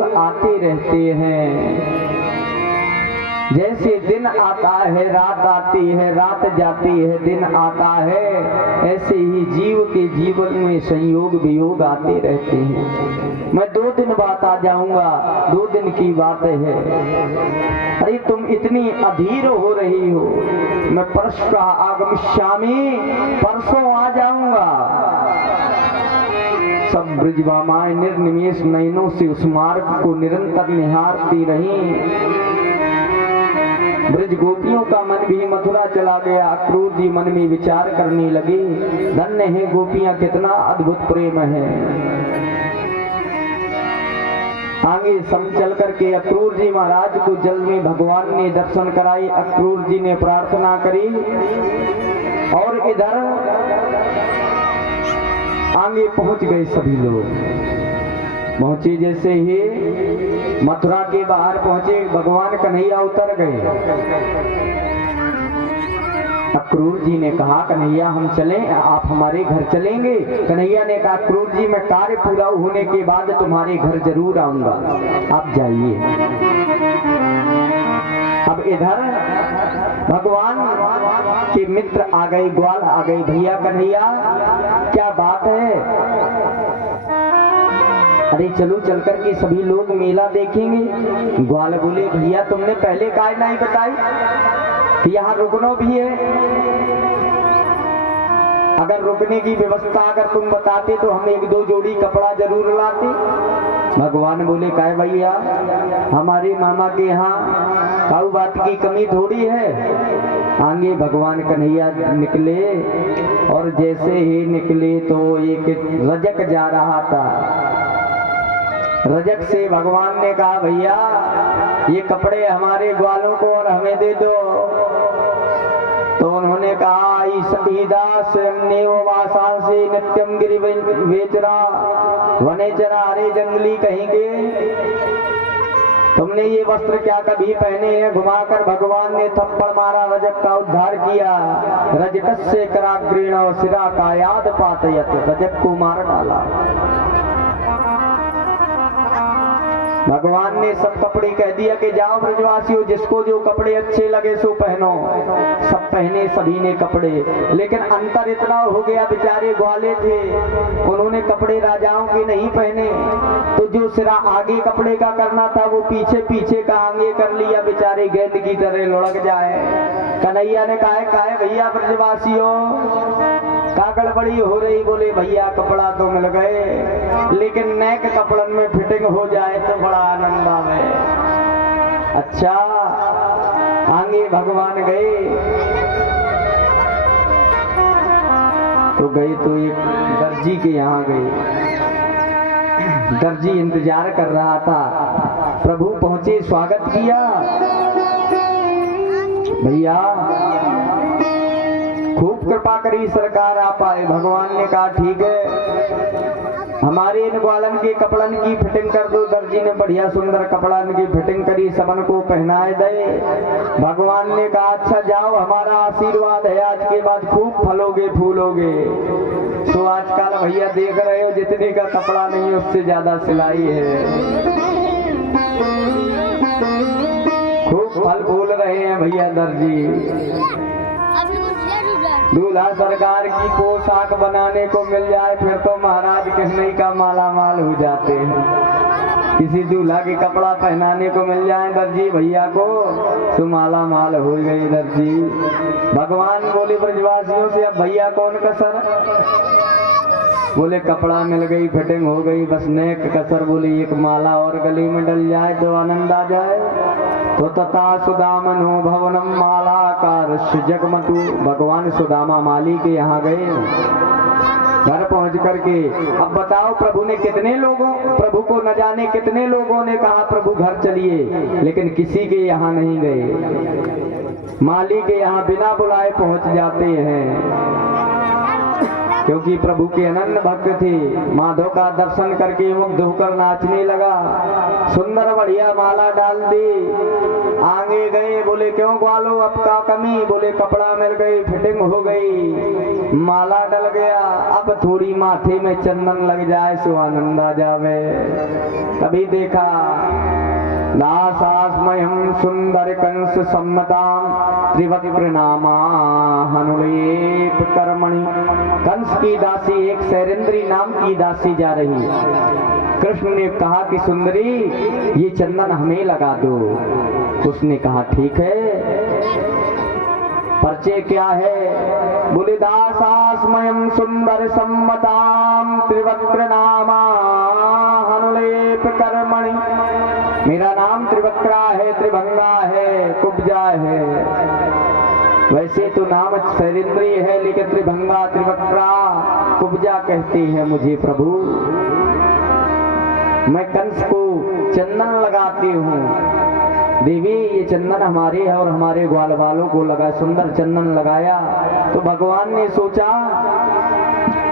संयोग आते रहते हैं। जैसे दिन आता है रात आती है, रात जाती है दिन आता है, ऐसे ही जीव के जीवन में संयोग वियोग आते रहते हैं। मैं 2 दिन बाद आ जाऊंगा, 2 दिन की बात है। अरे तुम इतनी अधीर हो रही हो, मैं परसों आगमिष्यामि, परसों आ जाऊंगा। सब ब्रजवामाएं निर्निमेष नयनों से उस मार्ग को निरंतर निहारती रहीं। ब्रज गोपियों का मन भी मथुरा चला गया। अक्रूर जी मन में विचार करने लगे, धन्य है गोपियां, कितना अद्भुत प्रेम है। आगे सब चल करके अक्रूर जी महाराज को जल में भगवान ने दर्शन कराए। अक्रूर जी ने प्रार्थना करी और इधर आगे पहुंच गए सभी लोग। पहुंचे जैसे ही मथुरा के बाहर पहुंचे, भगवान कन्हैया उतर गए। अक्रूर जी ने कहा कन्हैया हम चलें, आप हमारे घर चलेंगे? कन्हैया ने कहा अक्रूर जी मैं कार्य पूरा होने के बाद तुम्हारे घर जरूर आऊंगा, आप जाइए। अब इधर भगवान के मित्र आ गए, ग्वाल आ गए, भैया कन्हैया क्या बात है? अरे चलो चल कर के सभी लोग मेला देखेंगे। ग्वाल बोले भैया तुमने पहले काहे नहीं बताई कि यहाँ रुकना भी है? अगर रुकने की व्यवस्था अगर तुम बताते तो हम 1-2 जोड़ी कपड़ा जरूर लाते। भगवान बोले काहे भैया, हमारे मामा के यहाँ काऊ बात की कमी थोड़ी है। आगे भगवान कन्हैया निकले और जैसे ही निकले तो एक रजक जा रहा था। रजक से भगवान ने कहा भैया ये कपड़े हमारे ग्वालों को और हमें दे दो। तो उन्होंने कहा ईदास वासांसी नित्यम गिरि वेचरा वनेचरा, अरे जंगली कहेंगे तुमने ये वस्त्र क्या कभी पहने हैं? घुमाकर भगवान ने थप्पड़ मारा, रजक का उद्धार किया। रजकस्य कराग्रेण सिरा का याद पातयत, रजक को मार डाला। भगवान ने सब कपड़े कह दिया कि जाओ ब्रजवासियों, जिसको जो कपड़े अच्छे लगे सो पहनो। सब पहने सभी ने कपड़े, लेकिन अंतर इतना हो गया, बेचारे ग्वाले थे, उन्होंने कपड़े राजाओं के नहीं पहने। तो जो सिरा आगे कपड़े का करना था वो पीछे, पीछे का आगे कर लिया, बेचारे गेंद की तरह लुढ़क जाए। कन्हैया ने कहा भैया ब्रजवासियों का गड़बड़ी हो रही? बोले भैया कपड़ा तो मिल गए, लेकिन नेक कपड़न में फिटिंग हो जाए तो बड़ा आनंद आवे। अच्छा आगे भगवान गए तो एक दर्जी के यहाँ गए। दर्जी इंतजार कर रहा था, प्रभु पहुंचे, स्वागत किया। भैया खूब कृपा करी सरकार आप आए। भगवान ने कहा ठीक है, हमारे इन ग्वालन के कपड़न की फिटिंग कर दो। दर्जी ने बढ़िया सुंदर कपड़न की फिटिंग करी, सबन को पहनाए दे। भगवान ने कहा अच्छा जाओ, हमारा आशीर्वाद है, आज के बाद खूब फलोगे फूलोगे। तो आजकल भैया देख रहे हो जितने का कपड़ा नहीं है उससे ज्यादा सिलाई है, खूब फल फूल रहे हैं भैया दर्जी। दूल्हा सरकार की पोशाक बनाने को मिल जाए फिर तो महाराज कहने का माला माल हो जाते हैं। किसी दूल्हा के कपड़ा पहनाने को मिल जाए दर्जी भैया को तो माला माल हो गई दर्जी। भगवान बोले ब्रजवासियों से अब भैया कौन कसर? बोले कपड़ा मिल गई, फिटिंग हो गई, बस नेक कसर बोली एक माला और गली में डल जाए तो आनंद आ जाए। तो तथा सुदामनो भवनम मालाकार जगमतु। भगवान सुदामा माली के यहाँ गए, घर पहुंच करके अब बताओ प्रभु ने कितने लोगों, प्रभु को न जाने कितने लोगों ने कहा प्रभु घर चलिए, लेकिन किसी के यहाँ नहीं गए। माली के यहाँ बिना बुलाए पहुंच जाते हैं, क्योंकि प्रभु के अनन्य भक्त थे। माधव का दर्शन करके मुग्ध होकर नाचने लगा, सुंदर बढ़िया माला डाल दी। आगे गए, बोले क्यों ग्वालो अब का कमी? बोले कपड़ा मिल गई, फिटिंग हो गई, माला डल गया, अब थोड़ी माथे में चंदन लग जाए सो आनंद आ जावे। कभी देखा दासास्मयं सुंदर कंस सम्मताम त्रिवक्र नामा हनुलेप कर्मणि। कंस की दासी, एक सैरेंद्री नाम की दासी जा रही। कृष्ण ने कहा कि सुंदरी ये चंदन हमें लगा दो। उसने कहा ठीक है। परिचय क्या है? बोले दासास्मयं सुंदर सम्मताम त्रिवक्र नामा हनुलेप कर्मणि। मेरा नाम त्रिवक्रा है, त्रिभंगा है, कुब्जा है। वैसे तो नाम सैरेंद्री है, लेकिन त्रिभंगा, त्रिवक्रा, कुब्जा कहते हैं मुझे प्रभु। मैं कंस को चंदन लगाती हूँ। देवी ये चंदन हमारे है और हमारे ग्वाल वालों को लगा। सुंदर चंदन लगाया तो भगवान ने सोचा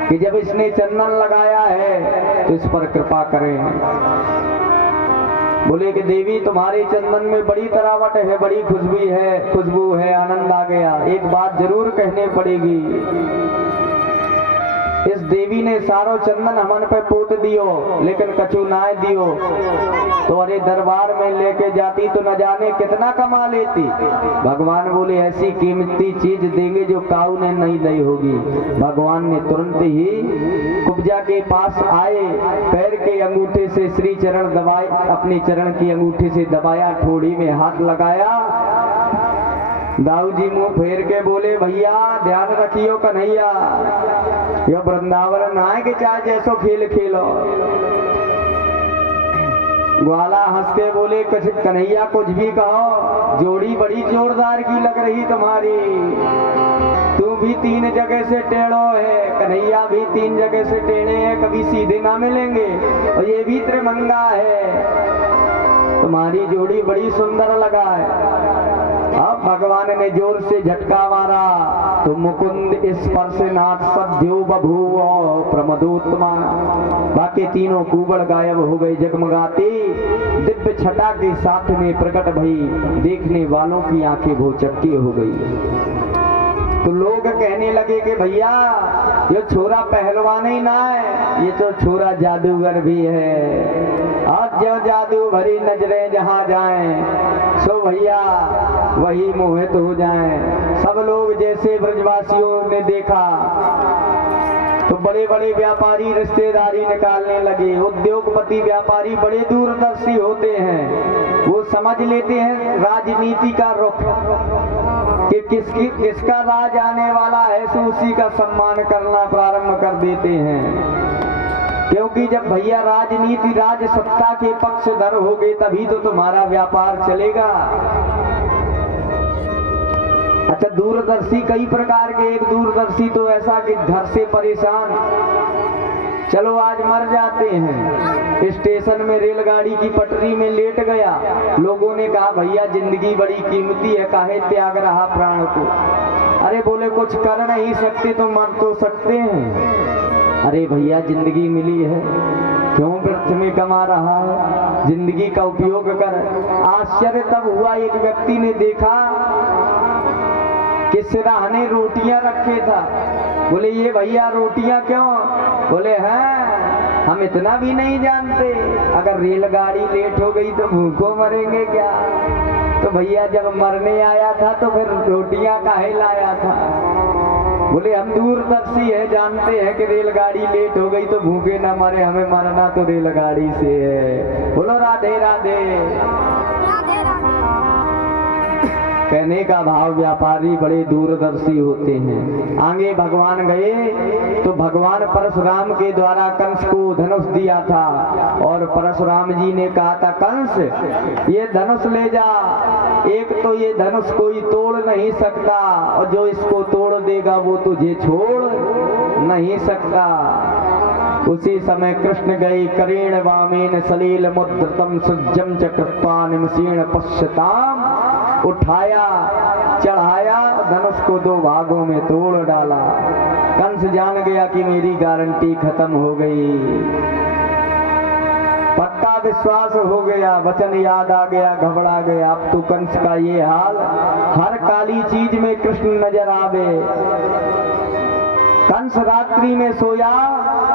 कि जब इसने चंदन लगाया है तो इस पर कृपा करें। बोले कि देवी तुम्हारे चंदन में बड़ी तरावट है, बड़ी खुशबू है, आनंद आ गया। एक बात जरूर कहनी पड़ेगी। इस देवी ने सारो चंदन हमन पे पोत दियो, लेकिन कछु नाय दियो तो अरे दरबार में लेके जाती तो न जाने कितना कमा लेती। भगवान बोले ऐसी कीमती चीज देंगे जो काऊ ने नहीं दी होगी। भगवान ने तुरंत ही कुब्जा के पास आए, पैर के अंगूठे से श्री चरण दबाए, अपने चरण की अंगूठे से दबाया, ठोड़ी में हाथ लगाया। दाऊ जी मुंह फेर के बोले भैया ध्यान रखियो कन्हैया, यो वृंदावन ना है कि चाहे जैसो खेल खेलो। ग्वाला हंस के बोले कन्हैया कुछ भी कहो, जोड़ी बड़ी जोरदार की लग रही तुम्हारी। तू भी 3 जगह से टेढ़ो है, कन्हैया भी 3 जगह से टेढ़े हैं, कभी सीधे ना मिलेंगे, और ये भी त्रिभंगा है। तुम्हारी जोड़ी बड़ी सुंदर लगा है। अब भगवान ने जोर से झटका मारा तो मुकुंद स्पर्श नाथ सद्यो बभूव प्रमदोत्तमा। बाकी तीनों कुबड़ गायब हो गए, जगमगाती दिव्य छटा के साथ में प्रकट भई। देखने वालों की आंखें भौचक्की हो गई। तो लोग कहने लगे कि भैया ये छोरा पहलवान ही ना है, ये तो छोरा जादूगर भी है। आज जो जादू भरी नजरें जहां जाएं सो भैया वही मोहित हो जाएं। सब लोग जैसे ब्रजवासियों ने देखा तो बड़े बड़े व्यापारी रिश्तेदारी निकालने लगे। उद्योगपति व्यापारी बड़े दूरदर्शी होते हैं, वो समझ लेते हैं राजनीति का रुख कि किसका राज आने वाला है, तो उसी का सम्मान करना प्रारंभ कर देते हैं। क्योंकि जब भैया राजनीति राज सत्ता के पक्षधर होगे तभी तो तुम्हारा व्यापार चलेगा। अच्छा, दूरदर्शी कई प्रकार के। एक दूरदर्शी तो ऐसा कि घर से परेशान, चलो आज मर जाते हैं, स्टेशन में रेलगाड़ी की पटरी में लेट गया, लोगों ने कहा भैया जिंदगी बड़ी कीमती है, काहे त्याग रहा प्राण को। अरे बोले कुछ कर नहीं सकते तो मर तो सकते हैं। अरे भैया जिंदगी मिली है, क्यों व्यर्थ में कमा रहा है, जिंदगी का उपयोग कर। आश्चर्य तब हुआ, एक व्यक्ति ने देखा कि सिराह ने रोटियां रखे था। बोले ये भैया रोटियां क्यों? बोले हैं हम इतना भी नहीं जानते, अगर रेलगाड़ी लेट हो गई तो भूखों मरेंगे क्या। तो भैया जब मरने आया था तो फिर रोटियां काहे लाया था। बोले हम दूरदर्शी है, जानते हैं कि रेलगाड़ी लेट हो गई तो भूखे न मरे, हमें मरना तो रेलगाड़ी से है। बोलो राधे राधे। कहने का भाव व्यापारी बड़े दूरदर्शी होते हैं। आगे भगवान गए तो भगवान परशुराम के द्वारा कंस को धनुष दिया था, और परशुराम जी ने कहा था कंस ये धनुष ले जा, एक तो ये धनुष कोई तोड़ नहीं सकता, और जो इसको तोड़ देगा वो तुझे छोड़ नहीं सकता। उसी समय कृष्ण गए करेण वामेन सलील मुद्रतम सुज्जम चक्रपान मसीण पश्यताम, उठाया चढ़ाया, धनुष को 2 भागों में तोड़ डाला। कंस जान गया कि मेरी गारंटी खत्म हो गई। पट्टा विश्वास हो गया, वचन याद आ गया, घबरा गया। अब तो कंस का ये हाल, हर काली चीज में कृष्ण नजर आवे। कंस रात्रि में सोया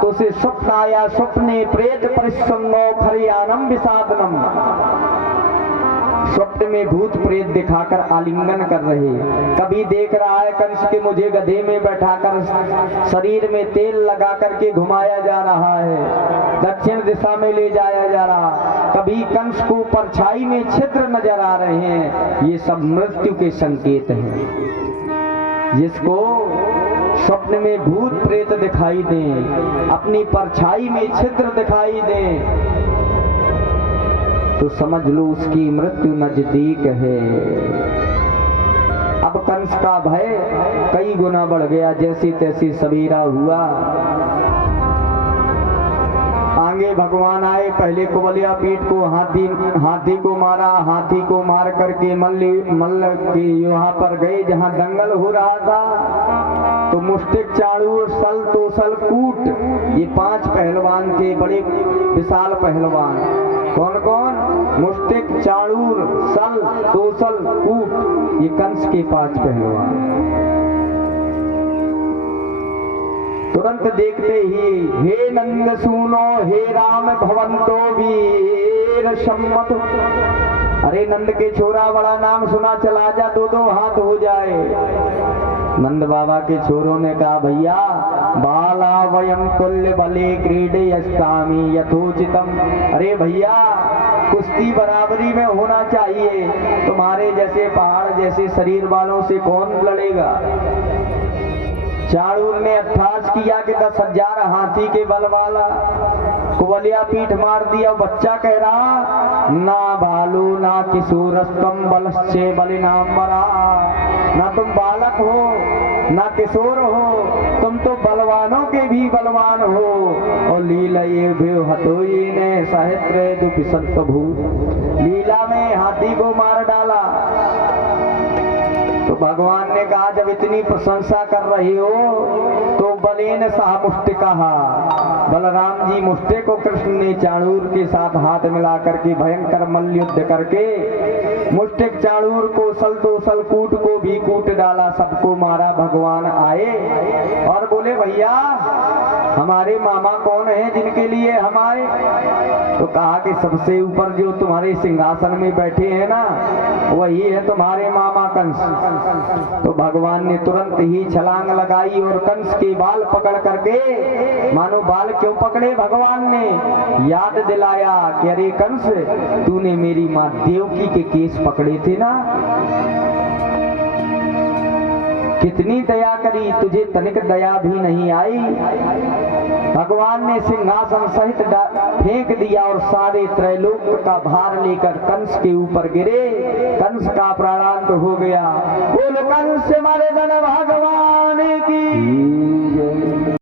तो उसे स्वप्न आया, स्वप्ने प्रेत परिसन्नो खरयानम विषादनम। स्वप्न में भूत प्रेत दिखाकर आलिंगन कर रहे। कभी देख रहा है कंस के मुझे गधे में बैठाकर शरीर में तेल लगा करके घुमाया जा रहा है, दक्षिण दिशा में ले जाया जा रहा। कभी कंस को परछाई में छिद्र नजर आ रहे हैं। ये सब मृत्यु के संकेत हैं। जिसको स्वप्न में भूत प्रेत दिखाई दे, अपनी परछाई में छिद्र दिखाई दे, तो समझ लो उसकी मृत्यु नजदीक है। अब कंस का भय कई गुना बढ़ गया। जैसी तैसी सवेरा हुआ, आगे भगवान आए। पहले कुबलिया पीठ को हाथी को मारा। हाथी को मार करके मल्ल के यहाँ पर गए जहाँ दंगल हो रहा था। तो मुष्टिक, चाणूर, सल, तोसल, कूट, ये 5 पहलवान थे, बड़े विशाल पहलवान। कौन कौन? मुष्टिक, चाणूर, सल, तोसल, कूट, ये कंस के 5 पहलवान। तुरंत देखते ही, हे नंद सुनो, हे राम भवंतो वीर सम्मत। अरे नंद के छोरा, बड़ा नाम सुना, चला जा, 2-2 हाथ हो जाए। नंद बाबा के छोरों ने कहा, भैया बाला वयम तुल्य बले क्रीडयस्तामि यथोचितम। अरे भैया, कुश्ती बराबरी में होना चाहिए। तुम्हारे जैसे पहाड़ जैसे शरीर वालों से कौन लड़ेगा? चाणूर ने अट्ठास किया कि 10,000 हाथी के बल वाला। कुबलिया पीठ मार दिया। बच्चा कह रहा, ना भालू ना किशोरस्तम बलश्चे बलिनाम मरा। ना तुम बालक हो ना किशोर हो, तुम तो बलवानों के भी बलवान हो। और लीला ये हतोई ने साहित्य दुपिसत भूत, लीला में हाथी को मार डाला। तो भगवान ने कहा, जब इतनी प्रशंसा कर रही हो तो बलेन सह मुष्टि कहा। बलराम जी मुष्टि को कृष्ण ने चाणूर के साथ हाथ मिला करके भयंकर मल्ल युद्ध करके मुष्टिक, चाणूर को, सल, तोसल, कूट को भी कूट डाला, सबको मारा। भगवान आए और बोले, भैया हमारे मामा कौन है जिनके लिए हम आए? तो कहा कि सबसे ऊपर जो तुम्हारे सिंहासन में बैठे हैं ना, वही है तुम्हारे मामा कंस। तो भगवान ने तुरंत ही छलांग लगाई और कंस के बाल पकड़ करके, मानो बाल क्यों पकड़े भगवान ने, याद दिलाया कि अरे कंस, तूने मेरी माँ देवकी के केस पकड़े थे ना, कितनी दया करी, तुझे तनिक दया भी नहीं आई। भगवान ने सिंहासन सहित फेंक दिया और सारे त्रैलोक का भार लेकर कंस के ऊपर गिरे। कंस का प्राणांत हो गया। बोल कंस मारे धन भगवान